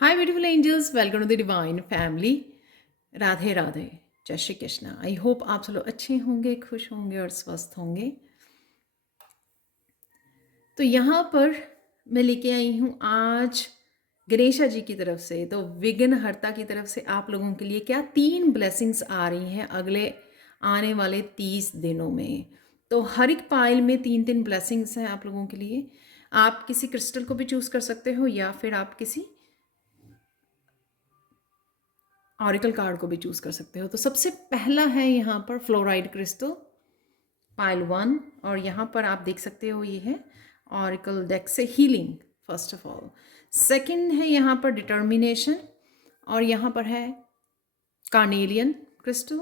Hi, beautiful angels. Welcome to the Divine Family. Radhe Radhe, जय Shri Krishna. I hope आप सब लोग अच्छे होंगे, खुश होंगे और स्वस्थ होंगे। तो यहाँ पर मैं लेके आई हूँ आज गणेशा जी की तरफ से, तो विघ्नहर्ता की तरफ से आप लोगों के लिए क्या 3 ब्लेसिंग्स आ रही हैं अगले आने वाले 30 दिनों में। तो हर एक पाइल में 3-3 ब्लेसिंग्स हैं आप लोगों के लिए। आप किसी क्रिस्टल को भी चूज़ कर सकते हो या फिर आप किसी ऑरिकल कार्ड को भी चूज़ कर सकते हो। तो सबसे पहला है यहाँ पर फ्लोराइड क्रिस्टल, पाइल 1। और यहाँ पर आप देख सकते हो ये है ऑरिकल डेक से healing first of all. Second है यहाँ पर डिटर्मिनेशन, और यहाँ पर है कार्नेलियन क्रिस्टल।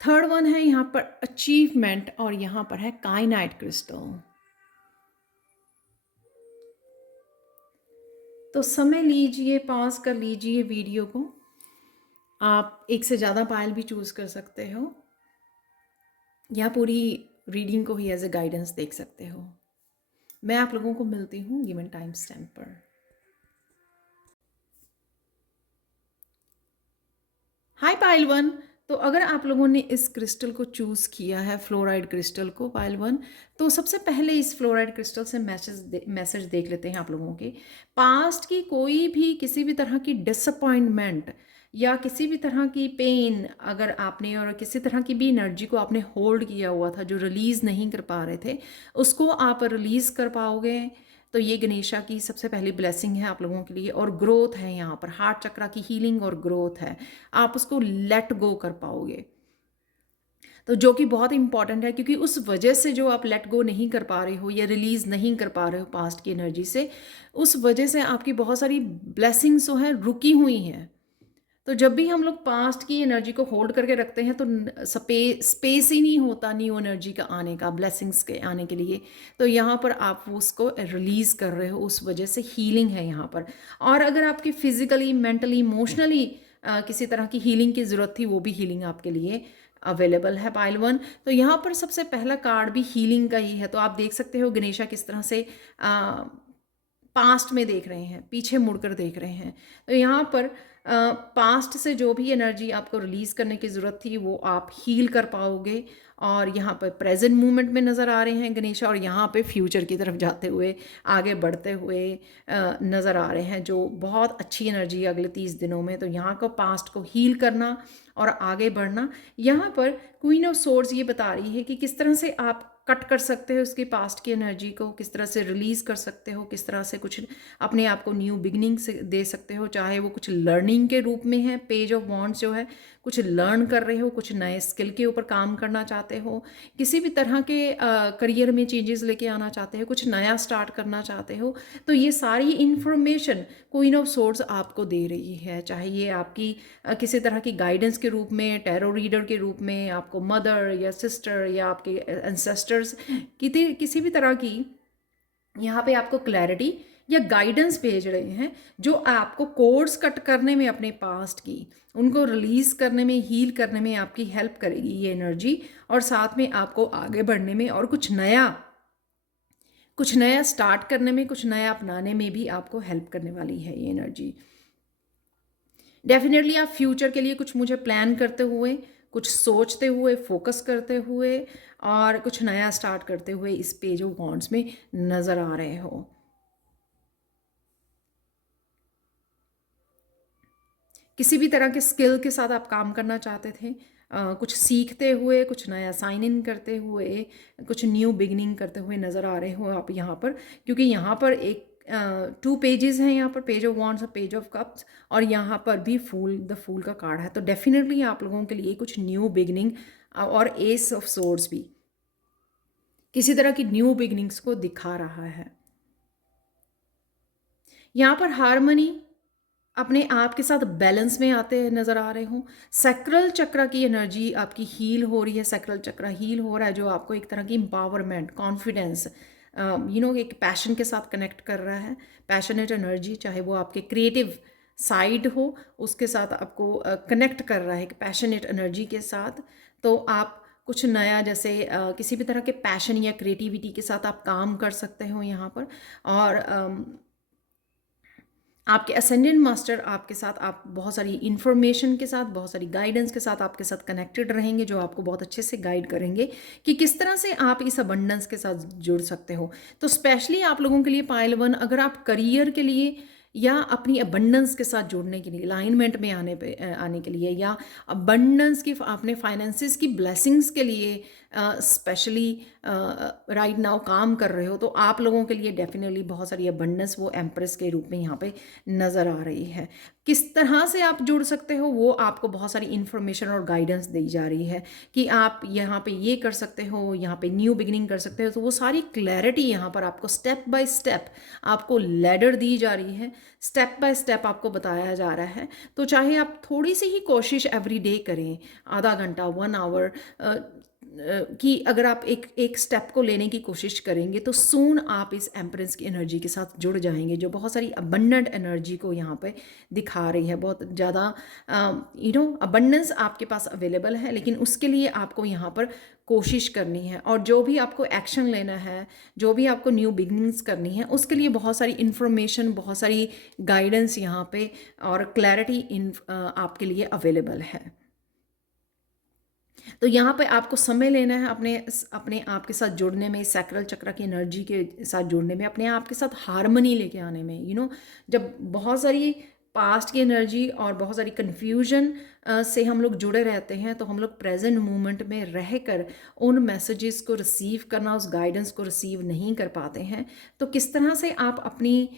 थर्ड वन है यहाँ पर अचीवमेंट, और यहाँ पर है काइनाइट क्रिस्टल। तो समय लीजिए, पॉज कर लीजिए वीडियो को। आप एक से ज़्यादा पायल भी चूज़ कर सकते हो या पूरी रीडिंग को ही एज ए गाइडेंस देख सकते हो। मैं आप लोगों को मिलती हूँ गिवन टाइम स्टैम्प पर। हाय पाइल 1। तो अगर आप लोगों ने इस क्रिस्टल को चूज़ किया है, फ्लोराइड क्रिस्टल को, पाइल 1, तो सबसे पहले इस फ्लोराइड क्रिस्टल से मैसेज देख लेते हैं आप लोगों के। पास्ट की कोई भी किसी भी तरह की डिसअपॉइंटमेंट या किसी भी तरह की पेन अगर आपने, और किसी तरह की भी एनर्जी को आपने होल्ड किया हुआ था जो रिलीज़ नहीं कर पा रहे थे, उसको आप रिलीज़ कर पाओगे। तो ये गणेशा की सबसे पहली ब्लेसिंग है आप लोगों के लिए। और ग्रोथ है यहाँ पर, हार्ट चक्रा की हीलिंग और ग्रोथ है। आप उसको लेट गो कर पाओगे, तो जो कि बहुत इंपॉर्टेंट है, क्योंकि उस वजह से जो आप लेट गो नहीं कर पा रहे हो या रिलीज़ नहीं कर पा रहे हो पास्ट की एनर्जी से, उस वजह से आपकी बहुत सारी ब्लेसिंग्स जो हैं रुकी हुई हैं। तो जब भी हम लोग पास्ट की एनर्जी को होल्ड करके रखते हैं तो स्पेस ही नहीं होता न्यू एनर्जी का आने का, ब्लेसिंग्स के आने के लिए। तो यहाँ पर आप उसको रिलीज़ कर रहे हो, उस वजह से हीलिंग है यहाँ पर। और अगर आपकी फिजिकली, मेंटली, इमोशनली किसी तरह की हीलिंग की ज़रूरत थी, वो भी हीलिंग आपके लिए अवेलेबल है पाइल 1। तो यहाँ पर सबसे पहला कार्ड भी हीलिंग का ही है। तो आप देख सकते हो गणेशा किस तरह से पास्ट में देख रहे हैं, पीछे मुड़कर देख रहे हैं। तो यहाँ पर पास्ट से जो भी एनर्जी आपको रिलीज़ करने की ज़रूरत थी वो आप हील कर पाओगे। और यहाँ पर प्रेजेंट मोमेंट में नज़र आ रहे हैं गणेशा, और यहाँ पे फ्यूचर की तरफ जाते हुए, आगे बढ़ते हुए नज़र आ रहे हैं, जो बहुत अच्छी एनर्जी है अगले 30 दिनों में। तो यहाँ को पास्ट को हील करना और आगे बढ़ना। यहाँ पर क्वीन ऑफ सोर्ड्स ये बता रही है कि किस तरह से आप कट कर सकते हो उसकी पास्ट की एनर्जी को, किस तरह से रिलीज़ कर सकते हो, किस तरह से कुछ अपने आप को न्यू बिगनिंग से दे सकते हो, चाहे वो कुछ लर्निंग के रूप में है। पेज ऑफ वॉन्ड्स जो है, कुछ लर्न कर रहे हो, कुछ नए स्किल के ऊपर काम करना चाहते हो, किसी भी तरह के करियर में चेंजेस लेके आना चाहते हो, कुछ नया स्टार्ट करना चाहते हो। तो ये सारी इंफॉर्मेशन क्वीन ऑफ सोर्ड्स आपको दे रही है, चाहे ये आपकी किसी तरह की गाइडेंस के रूप में, टैरो रीडर के रूप में, आपको मदर या सिस्टर या आपके एंसेस्टर्स किसी भी तरह की यहाँ पे आपको क्लैरिटी या गाइडेंस भेज रहे हैं, जो आपको कोर्स कट करने में, अपने पास्ट की उनको रिलीज करने में, हील करने में आपकी हेल्प करेगी ये एनर्जी। और साथ में आपको आगे बढ़ने में और कुछ नया स्टार्ट करने में, कुछ नया अपनाने में भी आपको हेल्प करने वाली है ये एनर्जी। डेफिनेटली आप फ्यूचर के लिए कुछ मुझे प्लान करते हुए, कुछ सोचते हुए, फोकस करते हुए और कुछ नया स्टार्ट करते हुए इस पेज ऑफ वॉन्ड्स में नज़र आ रहे हो। किसी भी तरह के स्किल के साथ आप काम करना चाहते थे, कुछ सीखते हुए, कुछ नया साइन इन करते हुए, कुछ न्यू बिगनिंग करते हुए नज़र आ रहे हो आप यहाँ पर। क्योंकि यहाँ पर एक 2 पेजेस हैं, यहाँ पर पेज ऑफ वॉन्ड्स और पेज ऑफ कप्स, और यहाँ पर भी द फूल का कार्ड है। तो डेफिनेटली आप लोगों के लिए कुछ न्यू बिगनिंग और एस ऑफ सोर्ड्स भी किसी तरह की न्यू बिगनिंग्स को दिखा रहा है। यहाँ पर हारमनी, अपने आप के साथ बैलेंस में आते नज़र आ रहे हो। सैक्रल चक्र की एनर्जी आपकी हील हो रही है, सैक्रल चक्र हील हो रहा है, जो आपको एक तरह की एम्पावरमेंट, कॉन्फिडेंस, एक पैशन के साथ कनेक्ट कर रहा है। पैशनेट एनर्जी, चाहे वो आपके क्रिएटिव साइड हो, उसके साथ आपको कनेक्ट कर रहा है एक पैशनेट एनर्जी के साथ। तो आप कुछ नया, जैसे किसी भी तरह के पैशन या क्रिएटिविटी के साथ आप काम कर सकते हो यहाँ पर। और आपके असेंडेंट मास्टर आपके साथ, आप बहुत सारी इन्फॉर्मेशन के साथ, बहुत सारी गाइडेंस के साथ आपके साथ कनेक्टेड रहेंगे, जो आपको बहुत अच्छे से गाइड करेंगे कि किस तरह से आप इस अबंडेंस के साथ जुड़ सकते हो। तो स्पेशली आप लोगों के लिए पाइल वन, अगर आप करियर के लिए या अपनी अबंडेंस के साथ जुड़ने के लिए, अलाइनमेंट में आने के लिए, या अबंडेंस की अपने फाइनेंसिस की ब्लेसिंग्स के लिए स्पेशली राइट नाउ काम कर रहे हो, तो आप लोगों के लिए डेफिनेटली बहुत सारी अबंडेंस वो एम्प्रेस के रूप में यहाँ पे नज़र आ रही है। किस तरह से आप जुड़ सकते हो वो आपको बहुत सारी इन्फॉर्मेशन और गाइडेंस दी जा रही है कि आप यहाँ पे ये कर सकते हो, यहाँ पे न्यू बिगिनिंग कर सकते हो। तो वो सारी क्लैरिटी यहाँ पर आपको स्टेप बाय स्टेप आपको लैडर दी जा रही है, स्टेप बाय स्टेप आपको बताया जा रहा है। तो चाहे आप थोड़ी सी ही कोशिश एवरी डे करें, आधा घंटा, 1 आवर, कि अगर आप एक एक स्टेप को लेने की कोशिश करेंगे तो सून आप इस एम्प्रेस की एनर्जी के साथ जुड़ जाएंगे, जो बहुत सारी अबंडेंट एनर्जी को यहाँ पे दिखा रही है। बहुत ज़्यादा अबंडेंस आपके पास अवेलेबल है, लेकिन उसके लिए आपको यहाँ पर कोशिश करनी है, और जो भी आपको एक्शन लेना है, जो भी आपको न्यू बिगनिंग्स करनी है, उसके लिए बहुत सारी इन्फॉर्मेशन, बहुत सारी गाइडेंस यहाँ पे और क्लैरिटी आपके लिए अवेलेबल है। तो यहाँ पे आपको समय लेना है अपने अपने आप के साथ जुड़ने में, सैक्रल चक्र की एनर्जी के साथ जुड़ने में, अपने आप के साथ हारमनी लेके आने में। जब बहुत सारी पास्ट की एनर्जी और बहुत सारी कन्फ्यूजन से हम लोग जुड़े रहते हैं, तो हम लोग प्रेजेंट मोमेंट में रहकर उन मैसेजेस को रिसीव करना, उस गाइडेंस को रिसीव नहीं कर पाते हैं। तो किस तरह से आप अपनी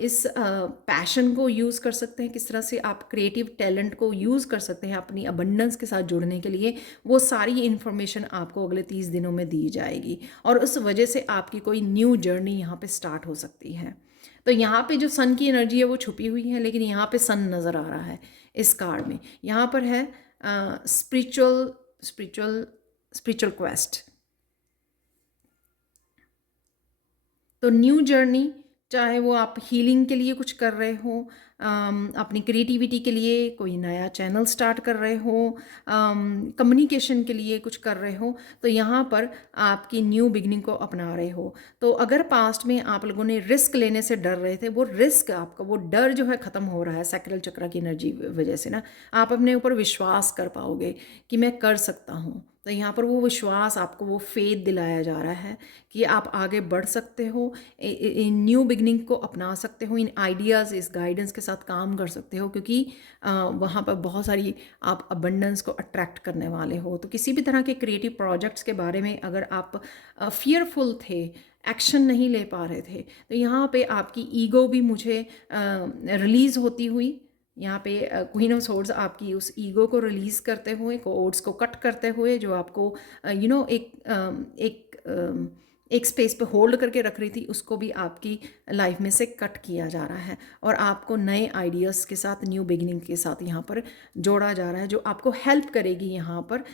इस पैशन को यूज़ कर सकते हैं, किस तरह से आप क्रिएटिव टैलेंट को यूज़ कर सकते हैं अपनी अबंडेंस के साथ जुड़ने के लिए, वो सारी इन्फॉर्मेशन आपको अगले 30 दिनों में दी जाएगी, और उस वजह से आपकी कोई न्यू जर्नी यहाँ पे स्टार्ट हो सकती है। तो यहाँ पे जो सन की एनर्जी है वो छुपी हुई है, लेकिन यहाँ पे सन नज़र आ रहा है इस कार्ड में। यहाँ पर है स्पिरिचुअल स्पिरिचुअल स्पिरिचुअल क्वेस्ट। तो न्यू जर्नी, चाहे वो आप हीलिंग के लिए कुछ कर रहे हो, अपनी क्रिएटिविटी के लिए कोई नया चैनल स्टार्ट कर रहे हो, कम्युनिकेशन के लिए कुछ कर रहे हो, तो यहाँ पर आपकी न्यू बिगनिंग को अपना रहे हो। तो अगर पास्ट में आप लोगों ने रिस्क लेने से डर रहे थे, वो रिस्क आपका, वो डर जो है ख़त्म हो रहा है सैक्रल चक्र की एनर्जी वजह से ना। आप अपने ऊपर विश्वास कर पाओगे कि मैं कर सकता हूँ। तो यहाँ पर वो विश्वास, आपको वो फेथ दिलाया जा रहा है कि आप आगे बढ़ सकते हो, इन न्यू बिगनिंग को अपना सकते हो, इन आइडियाज़, इस गाइडेंस के साथ काम कर सकते हो, क्योंकि वहाँ पर बहुत सारी आप अबंडेंस को अट्रैक्ट करने वाले हो। तो किसी भी तरह के क्रिएटिव प्रोजेक्ट्स के बारे में अगर आप फियरफुल थे, एक्शन नहीं ले पा रहे थे, तो यहाँ पे आपकी ईगो भी मुझे रिलीज़ होती हुई, यहाँ पे क्वीन ऑफ सोर्ड्स आपकी उस ईगो को रिलीज़ करते हुए, कोड्स को कट करते हुए, जो आपको एक स्पेस पे होल्ड करके रख रही थी, उसको भी आपकी लाइफ में से कट किया जा रहा है, और आपको नए आइडियाज़ के साथ, न्यू बिगिनिंग के साथ यहाँ पर जोड़ा जा रहा है, जो आपको हेल्प करेगी यहाँ पर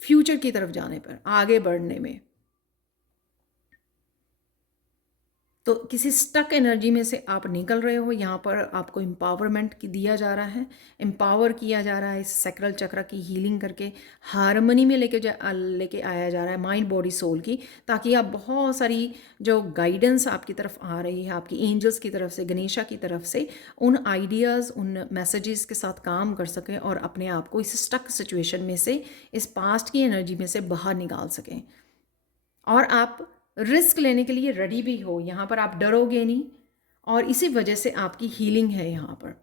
फ्यूचर की तरफ जाने पर, आगे बढ़ने में। तो किसी स्टक एनर्जी में से आप निकल रहे हो, यहाँ पर आपको एम्पावरमेंट की दिया जा रहा है, एम्पावर किया जा रहा है, इस सैक्रल चक्र की हीलिंग करके हारमनी में लेके आया जा रहा है माइंड बॉडी सोल की, ताकि आप बहुत सारी जो गाइडेंस आपकी तरफ आ रही है, आपकी एंजल्स की तरफ से, गणेशा की तरफ से, उन आइडियाज़, उन मैसेजेस के साथ काम कर सकें, और अपने आप को इस स्टक सिचुएशन में से, इस पास्ट की एनर्जी में से बाहर निकाल सकें, और आप रिस्क लेने के लिए रेडी भी हो। यहाँ पर आप डरोगे नहीं, और इसी वजह से आपकी हीलिंग है यहाँ पर,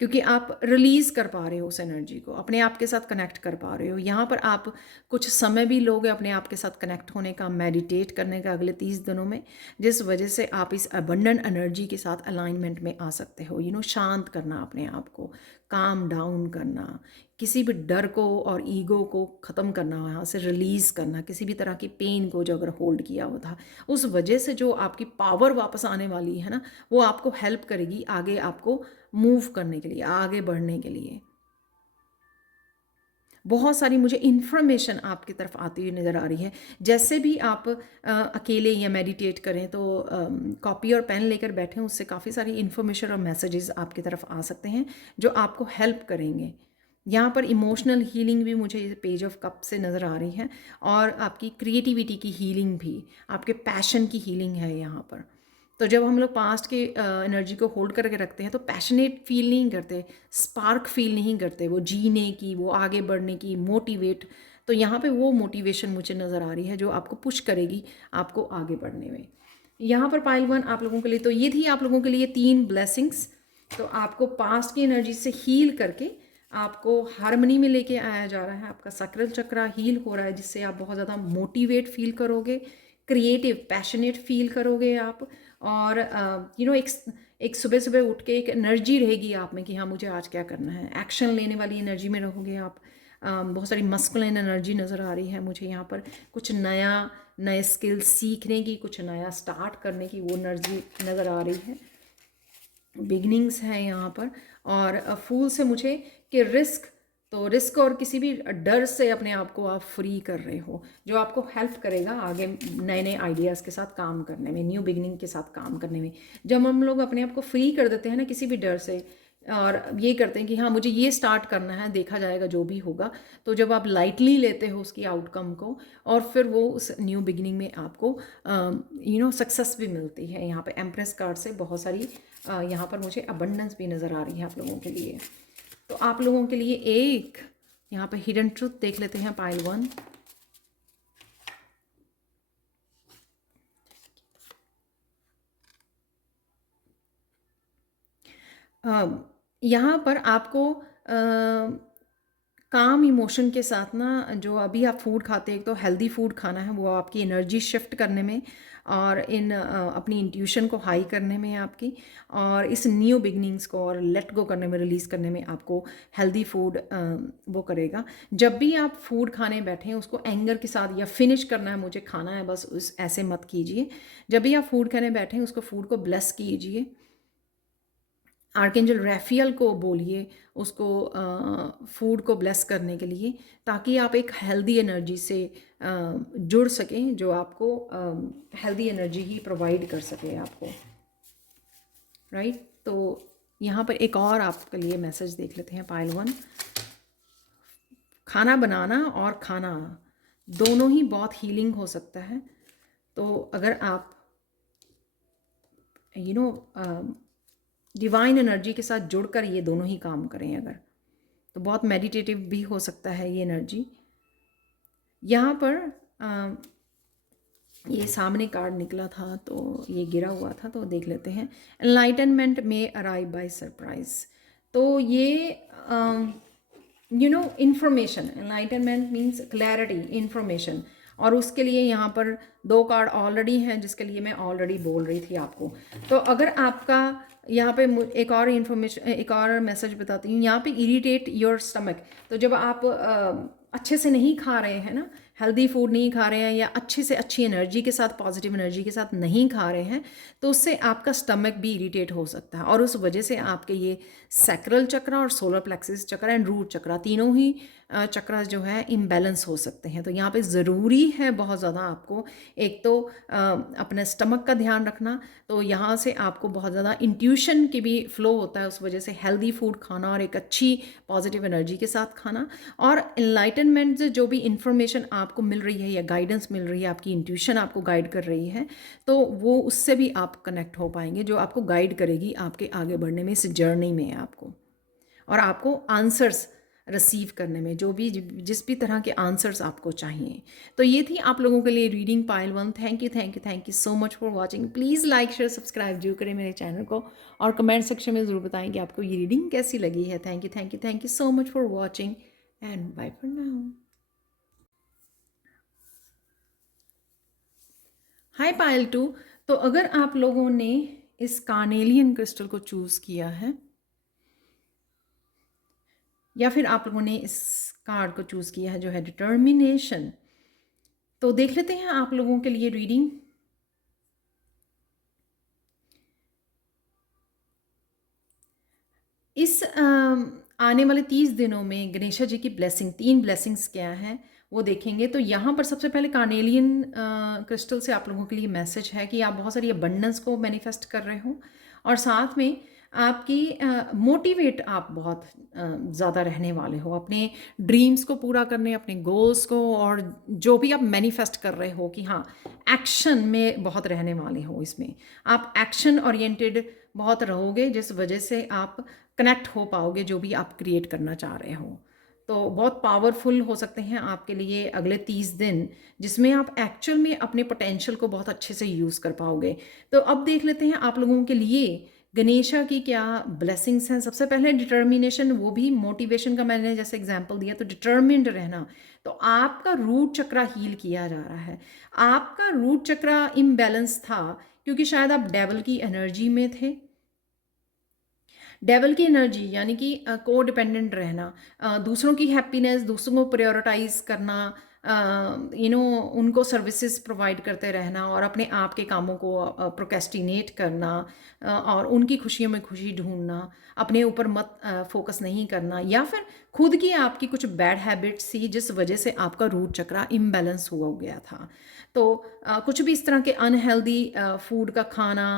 क्योंकि आप रिलीज़ कर पा रहे हो उस एनर्जी को, अपने आप के साथ कनेक्ट कर पा रहे हो। यहाँ पर आप कुछ समय भी लोगे अपने आप के साथ कनेक्ट होने का, मेडिटेट करने का अगले 30 दिनों में, जिस वजह से आप इस अबंडेंट एनर्जी के साथ अलाइनमेंट में आ सकते हो। शांत करना अपने आप को, काम डाउन करना, किसी भी डर को और ईगो को ख़त्म करना, वहाँ से रिलीज़ करना, किसी भी तरह की पेन को जो अगर होल्ड किया हुआ था, उस वजह से जो आपकी पावर वापस आने वाली है ना, वो आपको हेल्प करेगी आगे आपको मूव करने के लिए, आगे बढ़ने के लिए। बहुत सारी मुझे इन्फॉर्मेशन आपकी तरफ आती हुई नज़र आ रही है। जैसे भी आप अकेले या मेडिटेट करें, तो कॉपी और पेन लेकर बैठें, उससे काफ़ी सारी इन्फॉर्मेशन और मैसेजेस आपकी तरफ आ सकते हैं, जो आपको हेल्प करेंगे। यहाँ पर इमोशनल हीलिंग भी मुझे पेज ऑफ कप से नज़र आ रही है, और आपकी क्रिएटिविटी की हीलिंग भी, आपके पैशन की हीलिंग है यहाँ पर। तो जब हम लोग पास्ट के एनर्जी को होल्ड करके रखते हैं तो पैशनेट फील नहीं करते, स्पार्क फील नहीं करते, वो जीने की, वो आगे बढ़ने की, मोटिवेट। तो यहाँ पे वो मोटिवेशन मुझे नज़र आ रही है जो आपको पुश करेगी आपको आगे बढ़ने में। यहाँ पर पाइल वन आप लोगों के लिए, तो ये थी आप लोगों के लिए 3 ब्लेसिंग्स। तो आपको पास्ट की एनर्जी से हील करके आपको हार्मनी में लेके आया जा रहा है। आपका सक्राल चक्रा हील हो रहा है, जिससे आप बहुत ज़्यादा मोटिवेट फील करोगे, क्रिएटिव पैशनेट फील करोगे आप। और एक सुबह सुबह उठ के एक एनर्जी रहेगी आप में कि हाँ मुझे आज क्या करना है, एक्शन लेने वाली एनर्जी में रहोगे आप। बहुत सारी मस्कुलिन एनर्जी नज़र आ रही है मुझे यहाँ पर, कुछ नए स्किल सीखने की, कुछ नया स्टार्ट करने की वो एनर्जी नज़र आ रही है। बिगनिंग्स है यहाँ पर। और फूल से मुझे कि रिस्क और किसी भी डर से अपने आप को आप फ्री कर रहे हो, जो आपको हेल्प करेगा आगे नए नए आइडियाज़ के साथ काम करने में, न्यू बिगनिंग के साथ काम करने में। जब हम लोग अपने आप को फ्री कर देते हैं ना किसी भी डर से, और ये करते हैं कि हाँ मुझे ये स्टार्ट करना है, देखा जाएगा जो भी होगा, तो जब आप लाइटली लेते हो उसकी आउटकम को, और फिर वो उस न्यू बिगिनिंग में आपको सक्सेस भी मिलती है। यहाँ पे एम्प्रेस कार्ड से बहुत सारी यहाँ पर मुझे अबंडेंस भी नज़र आ रही है आप लोगों के लिए। तो आप लोगों के लिए एक यहाँ पे हिडन ट्रूथ देख लेते हैं पाइल वन। यहाँ पर आपको काम इमोशन के साथ ना, जो अभी आप फूड खाते हैं, एक तो हेल्दी फूड खाना है, वो आपकी एनर्जी शिफ्ट करने में और अपनी इंट्यूशन को हाई करने में आपकी, और इस न्यू बिगनिंग्स को और लेट गो करने में, रिलीज़ करने में आपको हेल्दी फूड वो करेगा। जब भी आप फूड खाने बैठें उसको एंगर के साथ या फिनिश करना है, मुझे खाना है बस, उस ऐसे मत कीजिए। जब भी आप फूड खाने बैठें उसको फूड को ब्लेस कीजिए, आर्कएंजल रैफियल को बोलिए उसको फूड को ब्लेस करने के लिए, ताकि आप एक हेल्दी एनर्जी से जुड़ सकें, जो आपको हेल्दी एनर्जी ही प्रोवाइड कर सके आपको, राइट। तो यहाँ पर एक और आपके लिए मैसेज देख लेते हैं पाइल वन। खाना बनाना और खाना दोनों ही बहुत हीलिंग हो सकता है। तो अगर आप डिवाइन एनर्जी के साथ जुड़कर ये दोनों ही काम करें अगर, तो बहुत मेडिटेटिव भी हो सकता है ये एनर्जी। यहाँ पर ये सामने कार्ड निकला था तो ये गिरा हुआ था, तो देख लेते हैं। एनलाइटनमेंट में अराइव बाय सरप्राइज। तो ये information, enlightenment means clarity, information, और उसके लिए यहाँ पर 2 कार्ड ऑलरेडी हैं जिसके लिए मैं ऑलरेडी बोल रही थी आपको। तो अगर आपका यहाँ पे एक और इन्फॉर्मेशन, एक और मैसेज बताती हूँ यहाँ पे, इरिटेट योर स्टमक। तो जब आप अच्छे से नहीं खा रहे हैं ना, हेल्दी फूड नहीं खा रहे हैं, या अच्छे से अच्छी एनर्जी के साथ, पॉजिटिव एनर्जी के साथ नहीं खा रहे हैं, तो उससे आपका स्टमक भी इरिटेट हो सकता है, और उस वजह से आपके ये सैक्रल चक्र और सोलर प्लेक्सिस चक्र एंड रूट चक्र, तीनों ही चक्र जो है इम्बैलेंस हो सकते हैं। तो यहाँ पे ज़रूरी है बहुत ज़्यादा आपको एक तो अपने स्टमक का ध्यान रखना। तो यहाँ से आपको बहुत ज़्यादा इंट्यूशन की भी फ्लो होता है, उस वजह से हेल्दी फूड खाना और एक अच्छी पॉजिटिव एनर्जी के साथ खाना, और एनलाइटनमेंट से जो भी इंफॉर्मेशन आपको मिल रही है या गाइडेंस मिल रही है, आपकी इंट्यूशन आपको गाइड कर रही है, तो वो उससे भी आप कनेक्ट हो पाएंगे, जो आपको गाइड करेगी आपके आगे बढ़ने में, इस जर्नी में आपको, और आपको आंसर्स रिसीव करने में, जो भी जिस भी तरह के आंसर्स आपको चाहिए। तो ये थी आप लोगों के लिए reading pile one. Thank you so much for watching. Please like share subscribe जरूर करें मेरे चैनल को, और कमेंट सेक्शन में ज़रूर बताएं कि आपको ये रीडिंग कैसी लगी है। Thank you so much for watching and bye for now. Hi Payal 2। तो अगर आप लोगों ने इस कार्नेलियन क्रिस्टल को चूज़ किया है, या फिर आप लोगों ने इस कार्ड को चूज़ किया है जो है डिटर्मिनेशन, तो देख लेते हैं आप लोगों के लिए रीडिंग। इस आने वाले 30 दिनों में गणेशा जी की ब्लेसिंग, 3 ब्लेसिंग्स क्या हैं वो देखेंगे। तो यहाँ पर सबसे पहले कार्नेलियन क्रिस्टल से आप लोगों के लिए मैसेज है कि आप बहुत सारी अबंडेंस को मैनिफेस्ट कर रहे हो, और साथ में आपकी मोटिवेट आप बहुत ज़्यादा रहने वाले हो अपने ड्रीम्स को पूरा करने, अपने गोल्स को, और जो भी आप मैनिफेस्ट कर रहे हो कि हाँ, एक्शन में बहुत रहने वाले हो। इसमें आप एक्शन ओरिएंटेड बहुत रहोगे, जिस वजह से आप कनेक्ट हो पाओगे जो भी आप क्रिएट करना चाह रहे हो। तो बहुत पावरफुल हो सकते हैं आपके लिए अगले 30 दिन, जिसमें आप एक्चुअल में अपने पोटेंशियल को बहुत अच्छे से यूज़ कर पाओगे। तो अब देख लेते हैं आप लोगों के लिए गणेशा की क्या ब्लेसिंग्स हैं। सबसे पहले डिटर्मिनेशन, वो भी मोटिवेशन का मैंने जैसे एग्जांपल दिया, तो डिटर्मिन्ड रहना। तो आपका रूट चक्रा हील किया जा रहा है। आपका रूट चक्रा इम्बैलेंस था क्योंकि शायद आप डेवल की एनर्जी में थे। डेवल की एनर्जी यानी कि को डिपेंडेंट रहना, दूसरों की हैप्पीनेस, दूसरों को प्रायोरिटाइज करना, उनको सर्विसेज प्रोवाइड करते रहना और अपने आप के कामों को प्रोकेस्टिनेट करना, और उनकी खुशियों में खुशी ढूंढना, अपने ऊपर मत फोकस नहीं करना, या फिर खुद की आपकी कुछ बैड हैबिट्स थी जिस वजह से आपका रूट चक्रा इम्बैलेंस हुआ गया था। तो कुछ भी इस तरह के अनहेल्दी फूड का खाना,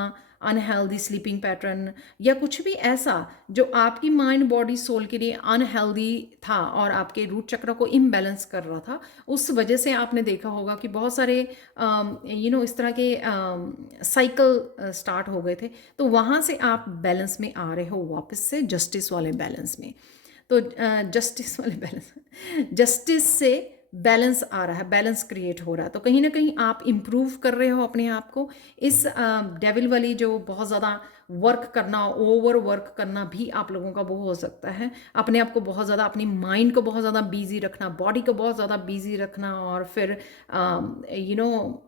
अनहेल्दी स्लीपिंग पैटर्न, या कुछ भी ऐसा जो आपकी माइंड बॉडी सोल के लिए अनहेल्दी था और आपके रूट चक्र को इम्बैलेंस कर रहा था, उस वजह से आपने देखा होगा कि बहुत सारे इस तरह के साइकिल स्टार्ट हो गए थे। तो वहाँ से आप बैलेंस में आ रहे हो वापस से जस्टिस वाले बैलेंस में। तो जस्टिस वाले बैलेंस जस्टिस से बैलेंस आ रहा है, बैलेंस क्रिएट हो रहा है। तो कहीं ना कहीं आप इम्प्रूव कर रहे हो अपने आप को। इस डेविल वाली जो बहुत ज़्यादा वर्क करना, ओवर वर्क करना भी आप लोगों का वो हो सकता है। अपने आप को बहुत ज़्यादा, अपनी माइंड को बहुत ज़्यादा बिजी रखना, बॉडी को बहुत ज़्यादा बिजी रखना, और फिर यू नो